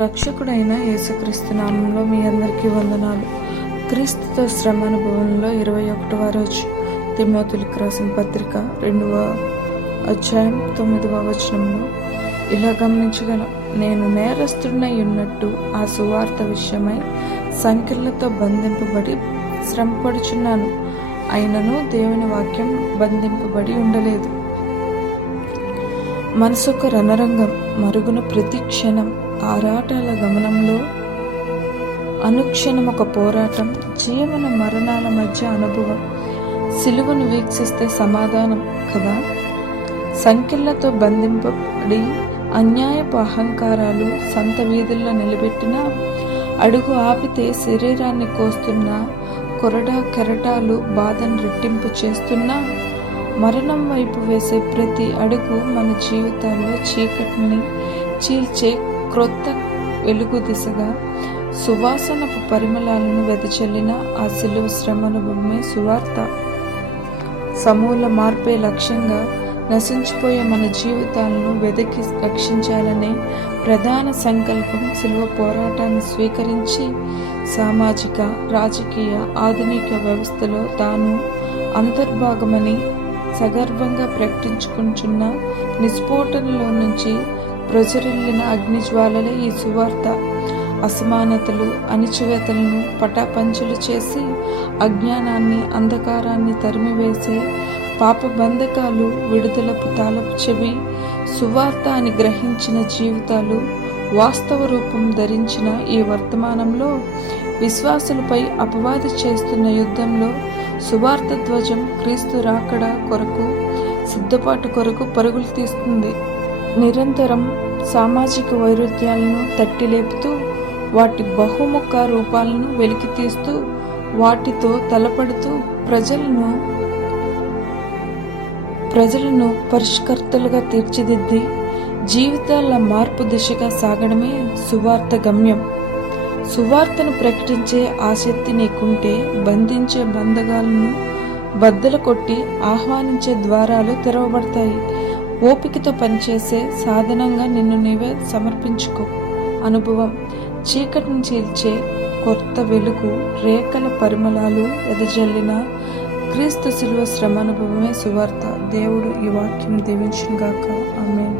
రక్షకుడైన యేసుక్రీస్తు నామంలో మీ అందరికీ వందనాలు. క్రీస్తుతో శ్రమ అనుభవంలో 21వ రోజు. తిమోతికి రాసిన పత్రిక 2వ అధ్యాయం 9వ వచనంలో ఇలా గమనించగలం. నేను నేరస్తుడినై ఉన్నట్టు ఆ సువార్త విషయమై సంకెళ్లతో బంధింపబడి శ్రమపడుచున్నాను, అయినను దేవుని వాక్యం బంధింపబడి ఉండలేదు. మనసొక రణరంగం, మరుగున ప్రతి క్షణం ఆరాటాల గమనంలో అనుక్షణం ఒక పోరాటం, జీవన మరణాల మధ్య అనుభవం. సిలువను వీక్షిస్తే సమాధానం కదా. సంకెళ్లతో బంధింపబడి అన్యాయపు అహంకారాలు సంత వీధుల్లో నిలబెట్టిన, అడుగు ఆపితే శరీరాన్ని కోస్తున్న కొరడా కెరటాలు బాధను రెట్టింపు చేస్తున్నా, మరణం వైపు వేసే ప్రతి అడుగు మన జీవితాల్లో చీకటిని చీల్చే క్రొత్త వెలుగు దిశగా సువాసనపు పరిమళాలను వెదజల్లిన ఆ సిలువ శ్రమనుభవమే సువార్త. సమూల మార్పే లక్ష్యంగా నశించిపోయే మన జీవితాలను వెదకి రక్షించాలనే ప్రధాన సంకల్పం సిలువ పోరాటాన్ని స్వీకరించి సామాజిక, రాజకీయ, ఆధునిక వ్యవస్థలో తాను అంతర్భాగమని సగర్వంగా ప్రకటించుకుంటున్న నిస్ఫోటనలో నుంచి ప్రజ్వరిల్లిన అగ్నిజ్వాలలే ఈ సువార్త. అసమానతలు, అణిచివేతలను పటాపంచలు చేసి అజ్ఞానాన్ని, అంధకారాన్ని తరిమివేసే పాప బంధకాలు విడుదలకు తాళపు చెవి సువార్త అని గ్రహించిన జీవితాలు వాస్తవ రూపం ధరించిన ఈ వర్తమానంలో విశ్వాసులపై అపవాది చేస్తున్న యుద్ధంలో సువార్త ధ్వజం క్రీస్తు రాకడ కొరకు సిద్ధపాటు కొరకు పరుగులు తీస్తుంది. నిరంతరం సామాజిక వైరుధ్యాలను తట్టిలేపుతూ వాటి బహుముఖ రూపాలను వెలికి తీస్తూ వాటితో తలపడుతూ ప్రజలను పరిష్కర్తలుగా తీర్చిదిద్ది జీవితాల మార్పు దిశగా సాగడమే సువార్త గమ్యం. సువార్తను ప్రకటించే ఆసక్తి నీకుంటే బంధించే బంధకాలను బద్దలు కొట్టి ఆహ్వానించే ద్వారాలు తెరవబడతాయి. ఓపికతో పనిచేసే సాధనంగా నిన్ను నీవే సమర్పించుకో. అనుభవం చీకటిని చీల్చే కొత్త వెలుగు రేఖల పరిమళాలు వెదజల్లిన క్రీస్తు శిలువ శ్రమ అనుభవమే సువార్త. దేవుడు ఈ వాక్యం దీవించుగాక. ఆమేన్.